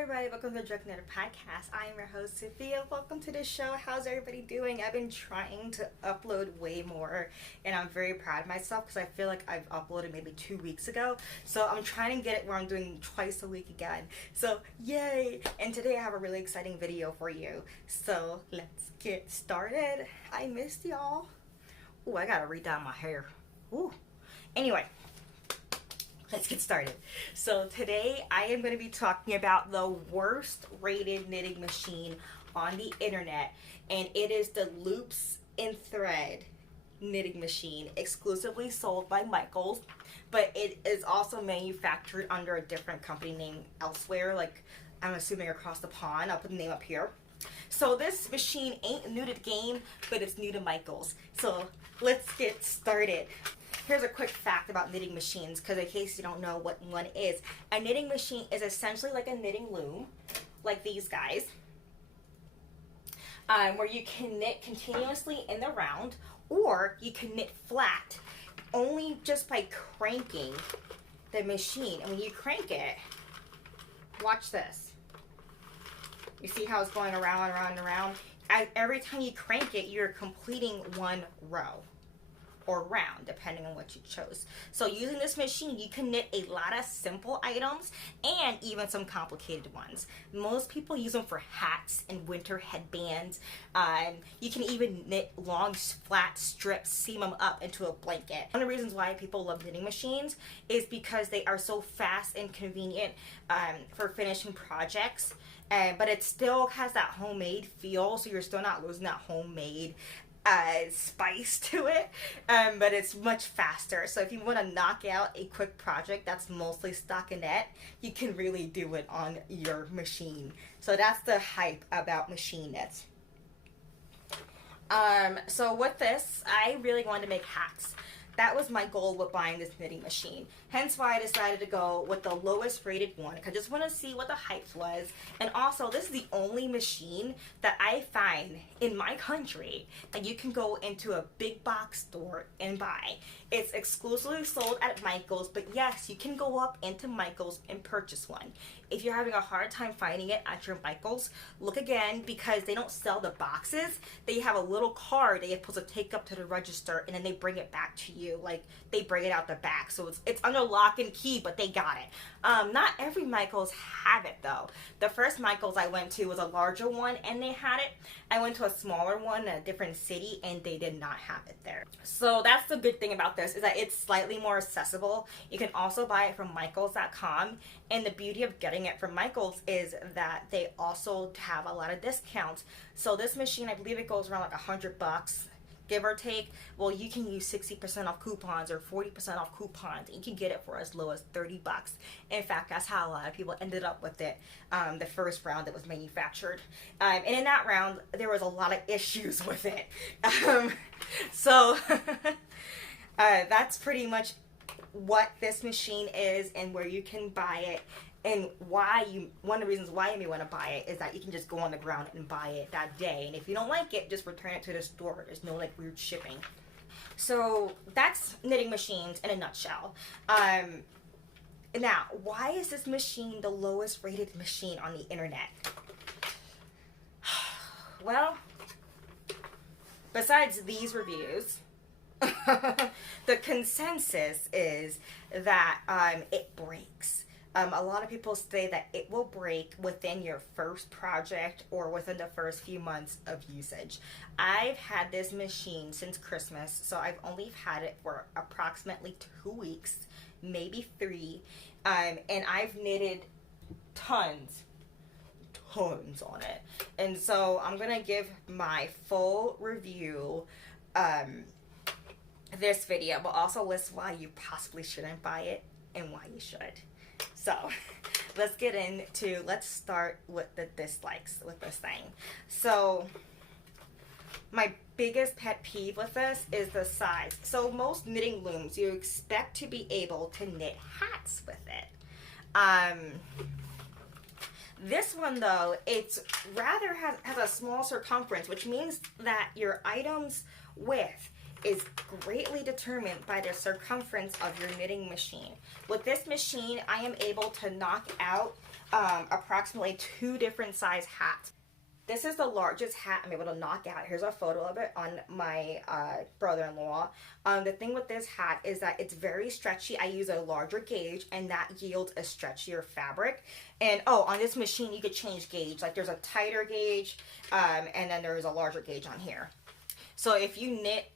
everybody, welcome to the Drug Knitter Podcast. I am your host, Sophia. Welcome to the show. How's everybody doing? I've been trying to upload way more, and I'm very proud of myself because I feel like I've uploaded maybe 2 weeks ago. So I'm trying to get it where I'm doing twice a week again. So yay! And today I have a really exciting video for you. So let's get started. I missed y'all. Ooh, I gotta re-dye my hair. Ooh. Anyway. Let's get started. So today I am going to be talking about the worst rated knitting machine on the internet, and it is the Loops and Thread knitting machine, exclusively sold by Michaels, but it is also manufactured under a different company name elsewhere, like I'm assuming across the pond. I'll put the name up here. So this machine ain't new to the game, but it's new to Michaels. So let's get started. Here's a quick fact about knitting machines, because in case you don't know what one is. A knitting machine is essentially like a knitting loom, like these guys, where you can knit continuously in the round, or you can knit flat, only just by cranking the machine. And when you crank it, watch this. You see how it's going around and around and around? Every time you crank it, you're completing one row. Or round, depending on what you chose. So using this machine, you can knit a lot of simple items and even some complicated ones. Most people use them for hats and winter headbands. You can even knit long flat strips, seam them up into a blanket. One of the reasons why people love knitting machines is because they are so fast and convenient for finishing projects. But it still has that homemade feel, so you're still not losing that homemade spice to it, but it's much faster. So if you want to knock out a quick project that's mostly stockinette, you can really do it on your machine. So that's the hype about machine knits. So with this, I really wanted to make hats. That was my goal with buying this knitting machine. Hence why I decided to go with the lowest rated one, because I just want to see what the hype was. And also, this is the only machine that I find in my country that you can go into a big box store and buy. It's exclusively sold at Michaels, but yes, you can go up into Michaels and purchase one. If you're having a hard time finding it at your Michaels, look again, because they don't sell the boxes. They have a little card that you're supposed to take up to the register, and then they bring it back to you. Like, they bring it out the back. So it's under lock and key, but they got it. Not every Michaels have it, though. The first Michaels I went to was a larger one, and they had it. I went to a smaller one in a different city, and they did not have it there. So that's the good thing about this, is that it's slightly more accessible. You can also buy it from Michaels.com, and the beauty of getting it from Michaels is that they also have a lot of discounts. So this machine, I believe it goes around like $100, give or take. Well, you can use 60% off coupons or 40% off coupons, and you can get it for as low as $30. In fact, that's how a lot of people ended up with it the first round it was manufactured. And in that round, there was a lot of issues with it. So that's pretty much what this machine is and where you can buy it. And one of the reasons why you may want to buy it is that you can just go on the ground and buy it that day. And if you don't like it, just return it to the store. There's no like weird shipping. So that's knitting machines in a nutshell. Now, why is this machine the lowest rated machine on the internet? Well, besides these reviews, the consensus is that it breaks. A lot of people say that it will break within your first project or within the first few months of usage. I've had this machine since Christmas, so I've only had it for approximately 2 weeks, maybe 3, and I've knitted tons on it. And so I'm going to give my full review this video, but also list why you possibly shouldn't buy it and why you should. So let's start with the dislikes with this thing. So my biggest pet peeve with this is the size. So most knitting looms, you expect to be able to knit hats with it. This one though, it's rather has a small circumference, which means that your item's width is greatly determined by the circumference of your knitting machine. With this machine, I am able to knock out approximately 2 different size hats. This is the largest hat I'm able to knock out. Here's a photo of it on my brother-in-law. The thing with this hat is that it's very stretchy. I use a larger gauge, and that yields a stretchier fabric. And oh, on this machine, you could change gauge. Like there's a tighter gauge, and then there's a larger gauge on here. So if you knit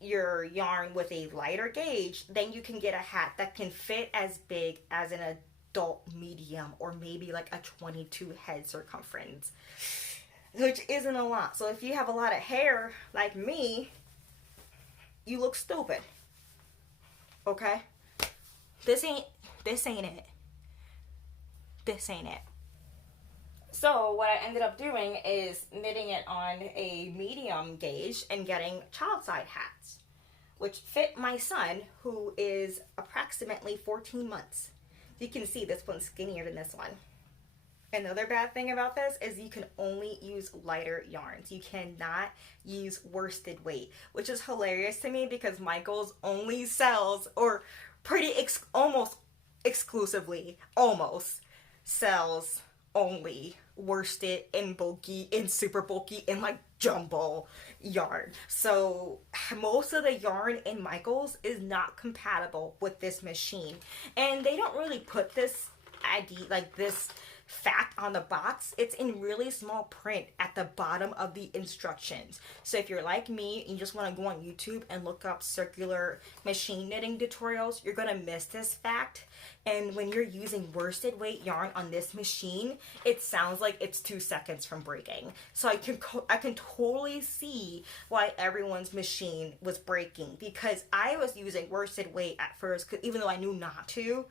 your yarn with a lighter gauge, then you can get a hat that can fit as big as an adult medium, or maybe like a 22 head circumference, which isn't a lot. So if you have a lot of hair like me, you look stupid. Okay? This ain't it. This ain't it. So what I ended up doing is knitting it on a medium gauge and getting child side hats, which fit my son, who is approximately 14 months. You can see this one's skinnier than this one. Another bad thing about this is you can only use lighter yarns. You cannot use worsted weight, which is hilarious to me because Michaels only sells, or almost exclusively, sells only worsted and bulky and super bulky and like jumbo yarn. So most of the yarn in Michaels is not compatible with this machine, and they don't really put this ID, like this fact, on the box. It's in really small print at the bottom of the instructions. So if you're like me and you just want to go on YouTube and look up circular machine knitting tutorials, you're gonna miss this fact. And when you're using worsted weight yarn on this machine, it sounds like it's 2 seconds from breaking. So I can totally see why everyone's machine was breaking, because I was using worsted weight at first, even though I knew not to.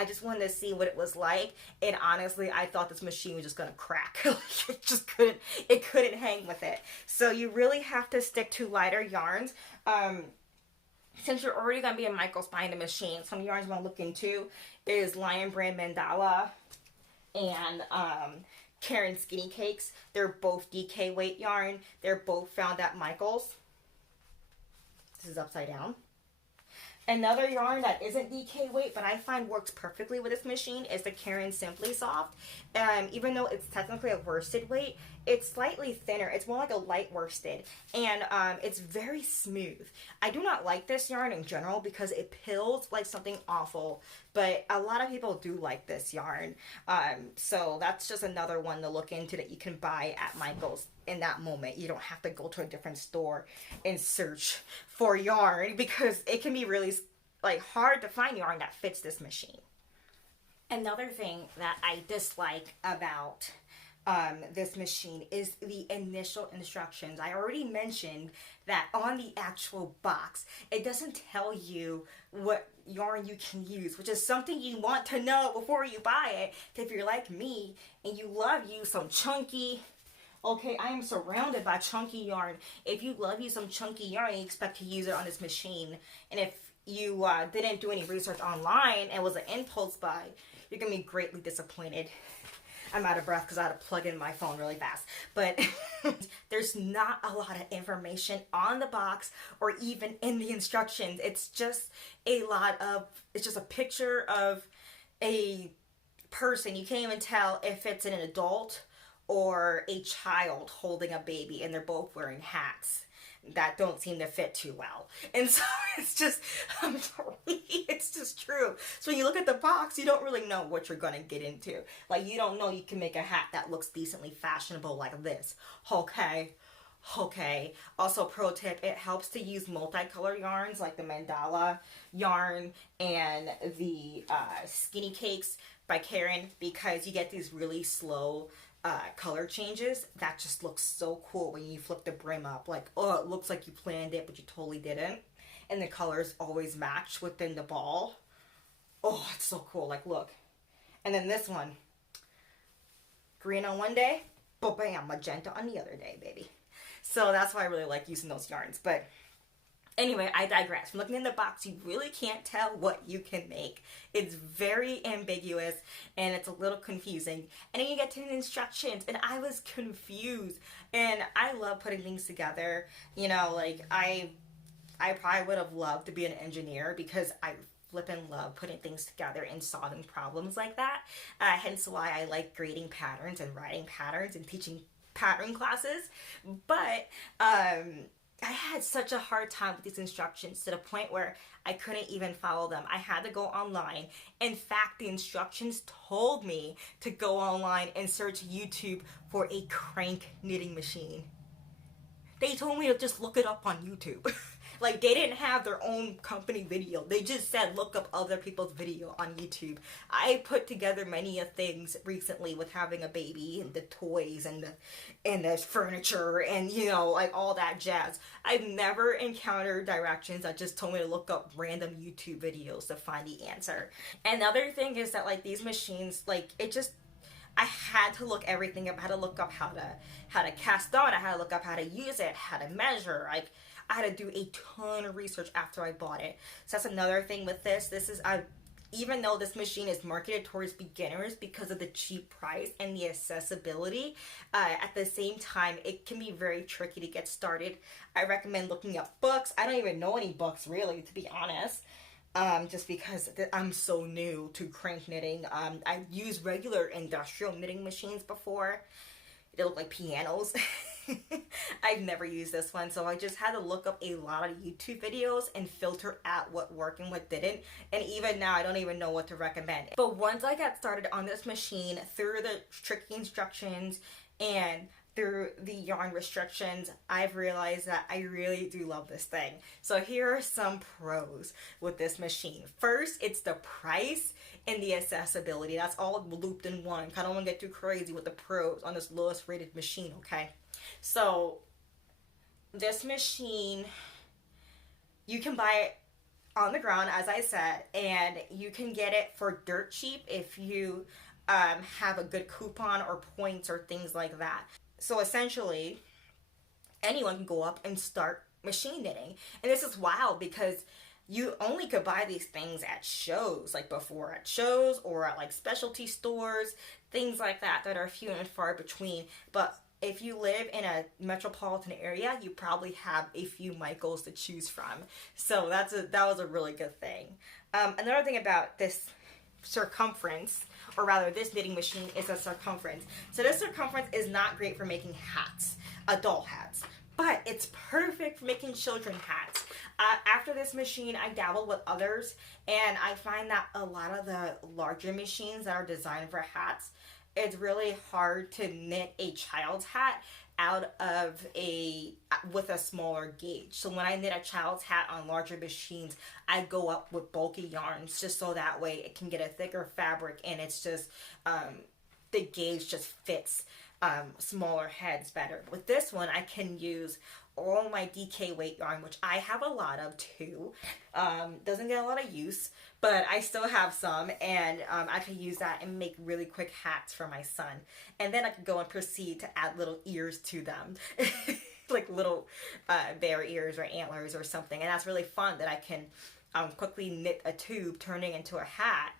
I just wanted to see what it was like, and honestly, I thought this machine was just gonna crack. It couldn't hang with it. So you really have to stick to lighter yarns. Since you're already gonna be in Michaels buying the machine, some yarns you wanna look into is Lion Brand Mandala and Caron Cakes. They're both DK weight yarn. They're both found at Michaels. This is upside down. Another yarn that isn't DK weight, but I find works perfectly with this machine, is the Caron Simply Soft. Even though it's technically a worsted weight, it's slightly thinner. It's more like a light worsted, and it's very smooth. I do not like this yarn in general because it pills like something awful, but a lot of people do like this yarn. So that's just another one to look into that you can buy at Michaels in that moment. You don't have to go to a different store and search for yarn, because it can be really like hard to find yarn that fits this machine. Another thing that I dislike about this machine is the initial instructions. I already mentioned that on the actual box, it doesn't tell you what yarn you can use, which is something you want to know before you buy it. If you're like me and you love you some chunky, okay, I am surrounded by chunky yarn. If you love you some chunky yarn, you expect to use it on this machine. And if you didn't do any research online and was an impulse buy, you're going to be greatly disappointed. I'm out of breath because I had to plug in my phone really fast. But there's not a lot of information on the box or even in the instructions. It's just it's just a picture of a person. You can't even tell if it's an adult or a child holding a baby, and they're both wearing hats that don't seem to fit too well. And so it's just, I'm sorry, it's just true. So when you look at the box, you don't really know what you're gonna get into. Like, you don't know you can make a hat that looks decently fashionable like this. Okay. Also, pro tip, it helps to use multicolor yarns like the Mandala Yarn and the Skinny Cakes by Caron, because you get these really slow color changes that just looks so cool when you flip the brim up. Like, oh, it looks like you planned it, but you totally didn't. And the colors always match within the ball. Oh, it's so cool. Like, look. And then this one, green on one day, but bam, magenta on the other day, baby. So that's why I really like using those yarns. But anyway, I digress. From looking in the box, you really can't tell what you can make. It's very ambiguous, and it's a little confusing. And then you get to the instructions, and I was confused. And I love putting things together. You know, like, I probably would have loved to be an engineer, because I flippin' love putting things together and solving problems like that. Hence why I like grading patterns and writing patterns and teaching pattern classes. But I had such a hard time with these instructions to the point where I couldn't even follow them. I had to go online. In fact, the instructions told me to go online and search YouTube for a crank knitting machine. They told me to just look it up on YouTube. Like, they didn't have their own company video. They just said look up other people's video on YouTube. I put together many of things recently with having a baby and the toys and the furniture and, you know, like all that jazz. I've never encountered directions that just told me to look up random YouTube videos to find the answer. Another thing is that, like, these machines, like, it just, I had to look everything up. I had to look up how to cast on. I had to look up how to use it, how to measure. Like, I had to do a ton of research after I bought it. So that's another thing with this. This is, even though this machine is marketed towards beginners because of the cheap price and the accessibility, at the same time, it can be very tricky to get started. I recommend looking up books. I don't even know any books, really, to be honest. Just because I'm so new to crank knitting. I've used regular industrial knitting machines before. They look like pianos. I've never used this one, so I just had to look up a lot of YouTube videos and filter out what worked and what didn't. And even now, I don't even know what to recommend. But once I got started on this machine, through the tricky instructions and through the yarn restrictions, I've realized that I really do love this thing. So here are some pros with this machine. First, it's the price and the accessibility. That's all looped in one. I don't want to get too crazy with the pros on this lowest rated machine, okay? So this machine, you can buy it on the ground, as I said, and you can get it for dirt cheap if you have a good coupon or points or things like that. So essentially, anyone can go up and start machine knitting. And this is wild because you only could buy these things at shows, like before at shows or at like specialty stores, things like that are few and far between. But if you live in a metropolitan area, you probably have a few Michaels to choose from. So that was a really good thing. Another thing about this circumference, or rather this knitting machine, is a circumference. So this circumference is not great for making hats, adult hats, but it's perfect for making children hats. After this machine, I dabbled with others, and I find that a lot of the larger machines that are designed for hats, it's really hard to knit a child's hat out of with a smaller gauge. So when I knit a child's hat on larger machines, I go up with bulky yarns just so that way it can get a thicker fabric, and it's just the gauge just fits smaller heads better. With this one, I can use all my DK weight yarn, which I have a lot of too. Doesn't get a lot of use, but I still have some, and I can use that and make really quick hats for my son. And then I can go and proceed to add little ears to them, like little bear ears or antlers or something. And that's really fun that I can quickly knit a tube turning into a hat,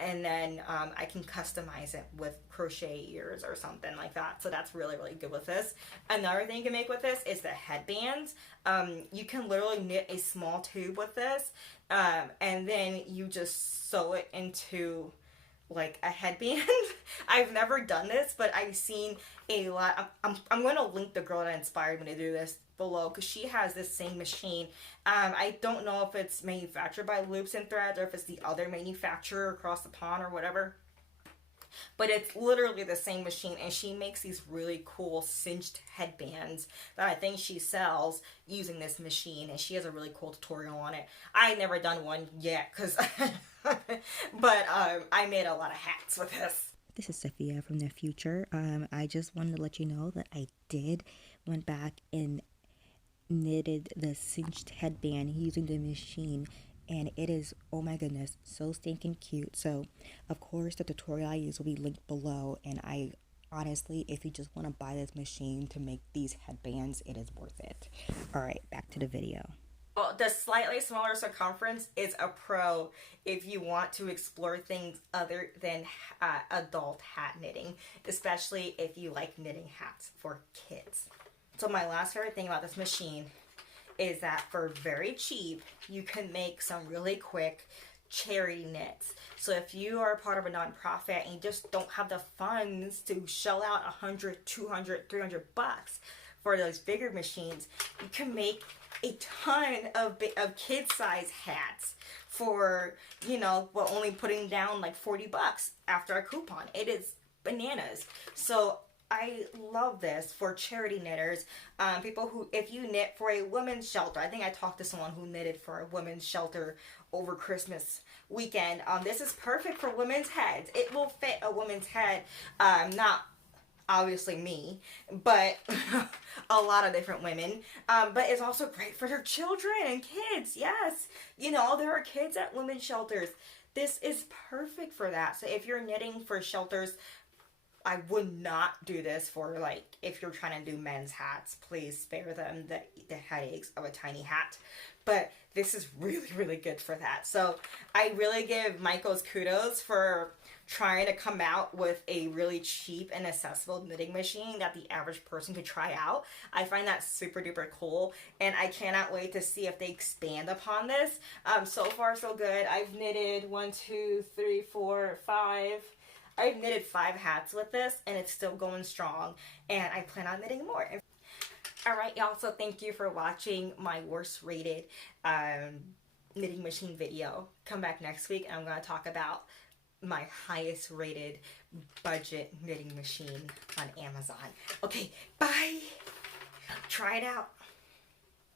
and then I can customize it with crochet ears or something like that. So that's really, really good with this. Another thing you can make with this is the headbands. You can literally knit a small tube with this, and then you just sew it into like a headband. I've never done this, but I've seen a lot. I'm going to link the girl that inspired me to do this below, because she has this same machine. I don't know if it's manufactured by Loops and Threads or if it's the other manufacturer across the pond or whatever, but it's literally the same machine, and she makes these really cool cinched headbands that I think she sells using this machine, and she has a really cool tutorial on it. I've never done one yet, because but I made a lot of hats with this. This is Sophia from the future. I just wanted to let you know that I went back and knitted the cinched headband using the machine, and it is, oh my goodness, so stinking cute. So of course the tutorial I use will be linked below, and I honestly, if you just want to buy this machine to make these headbands, it is worth it. All right, back to the video. Well, the slightly smaller circumference is a pro if you want to explore things other than adult hat knitting, especially if you like knitting hats for kids. So my last favorite thing about this machine is that for very cheap, you can make some really quick charity knits. So if you are a part of a nonprofit and you just don't have the funds to shell out 100, 200, 300 bucks for those bigger machines, you can make a ton of kid size hats for, you know, well, only putting down like 40 bucks after a coupon. It is bananas. So I love this for charity knitters. People who, if you knit for a women's shelter, I think I talked to someone who knitted for a women's shelter over Christmas weekend. This is perfect for women's heads. It will fit a woman's head, not obviously me, but a lot of different women. But it's also great for their children and kids. Yes, you know, there are kids at women's shelters. This is perfect for that. So if you're knitting for shelters, I would not do this for, like, if you're trying to do men's hats. Please spare them the headaches of a tiny hat. But this is really, really good for that. So I really give Michaels kudos for trying to come out with a really cheap and accessible knitting machine that the average person could try out. I find that super duper cool, and I cannot wait to see if they expand upon this. So far so good. I've knitted 1, 2, 3, 4, 5. I've knitted 5 hats with this, and it's still going strong, and I plan on knitting more. Alright, y'all, so thank you for watching my worst rated knitting machine video. Come back next week, and I'm going to talk about my highest rated budget knitting machine on Amazon. Okay, bye! Try it out.